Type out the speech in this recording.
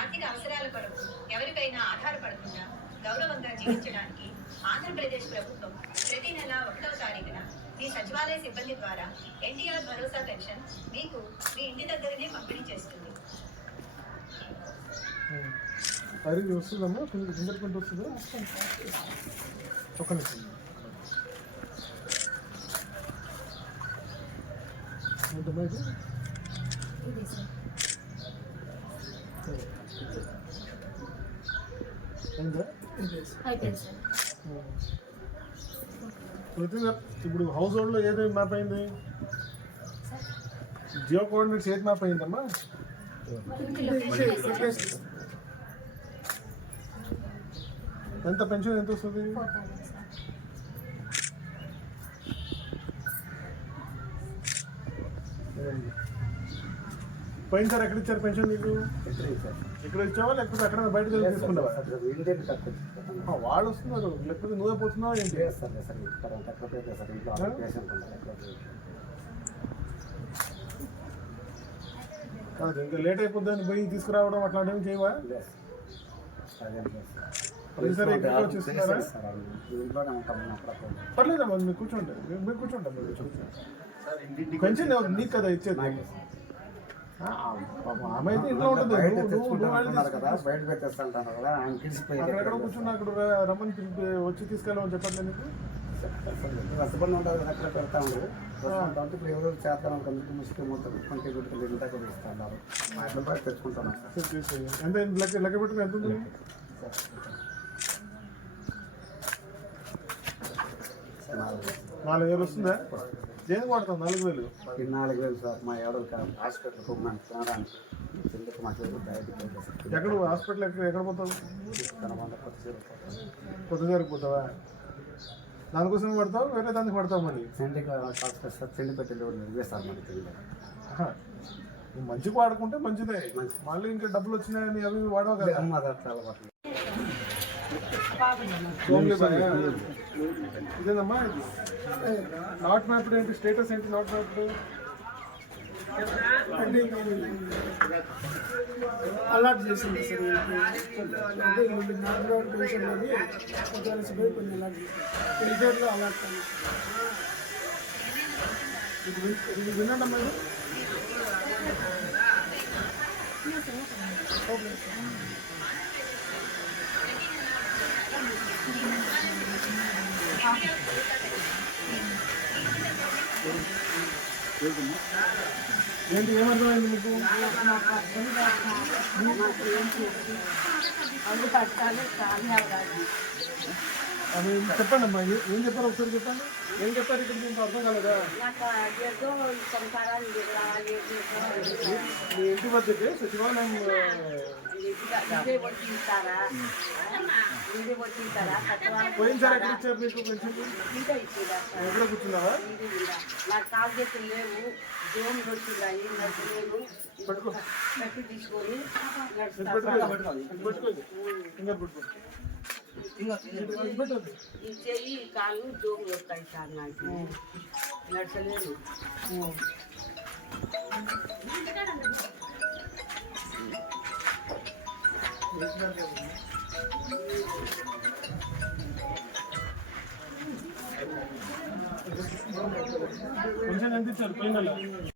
ఆర్థిక అవసరాల కొరకు ఎవరిపైనా ఆధారపడకుండా గౌరవంగా జీవించడానికి ఆంధ్రప్రదేశ్ ప్రభుత్వం ప్రతి నెల ఒకటవ తారీఖున మీ సచివాలయ సిబ్బంది ద్వారా ఎన్టీఆర్ భరోసా పెన్షన్ మీకు మీ ఇంటి దగ్గరనే పంపిణీ చేస్తుంది. ఇప్పుడు హౌస్ హోల్డ్లో ఏది మ్యాప్ అయింది. జియో కోఆర్డినేట్స్ ఏది మ్యాప్ అయిందమ్మా? ఎంత పెన్షన్ ఎంత వస్తుంది? Thank you. పోయినసారి ఎక్కడ ఇచ్చారు పెన్షన్ నీకు ఇక్కడ ఇచ్చావా లేకపోతే అక్కడ బయట తీసుకున్నావా? వాళ్ళు వస్తున్నారు. లేకపోతే నువ్వే పోతున్నావా ఏంటి? కాదు ఇంకా లేట్ అయిపోద్దని పోయి తీసుకురావడం అట్లాంటివి చేయవా? పర్లేదమ్మా మీరు కూర్చోండి. మీరు- కూర్చోండి పెన్షన్ నీకు కదా ఇచ్చేది. ఆమె అయితే ఇంట్లో ఉంటుంది. బయట కదా బయట పెట్టేస్తుంటారు కదా ఆయన కిడిసిపోయి అక్కడ ఎక్కడ కూర్చున్నా అక్కడ రమ్మని వచ్చి తీసుకెళ్ళమని చెప్పండి నీకు. రసబండి ఉంటుంది అక్కడ పెడతా ఉండదు రసబండి అంటే ఇప్పుడు ఎవరు చేస్తాను అందుకు ఇంత మా ఇంట్లో బయట తెచ్చుకుంటాను. ఎంత? లెక్క లెక్క పెట్టుకుని ఎంత నాలుగు వేలు వస్తుందా? వాడతాం నాలుగు వేలు? ఈ నాలుగు వేలు సార్ మా ఎవరు హాస్పిటల్ తినడానికి బయటకు ఎక్కడ హాస్పిటల్ ఎక్కడ ఎక్కడ పోతావు? కనబండ కొత్త పోతావా? దానికోసం పడతావు వేరే దానికి పడతావు మరి? హాస్పిటల్ సార్ ఇవే సార్. నువ్వు మంచిగా వాడుకుంటే మంచిదే. మళ్ళీ ఇంకా డబ్బులు వచ్చినాయని అవి వాడవు కదా. అమ్మ సార్ చాలా. ఇదేనమ్మా ఇది నాట్ మ్యాప్డ్ ఏంటి స్టేటస్ ఏంటి నాట్ మ్యాప్డ్ అలర్ట్ చేసింది సార్ అంటే బ్యాక్గ్రౌండ్ పోయి కొన్ని అలర్ట్ చేసింది ఎలిగేట్లో అలర్ట్ ఇది ఇది వినండి అమ్మా ఏంటి ఏమర్థమైంది మీకు? అది చెప్పండి అమ్మా ఏం చెప్పారు ఒకసారి చెప్పండి? ఏం చెప్పారు ఇక్కడ మీకు అర్థం కాలేదా? మీ ఇంటి వద్దకి సచివాలయం పోయినసారి ఎక్కడ ఇచ్చారు మీకు పెన్షన్ ఎక్కడ కూర్చున్నావా? నాకు కాల్ చేతులు లేవు. జోమ్ దొరుకుతున్నాయి నాకు లేవు. పట్టుకో. పెట్టి తీసుకొని నడుస్తాను పెట్టుకో. ఈ చెయ్యి కాళ్ళు జోమ్ వస్తాయి సార్ నాకు. నడచలేను కొంచెం ఎంత ఇచ్చారు పోయిన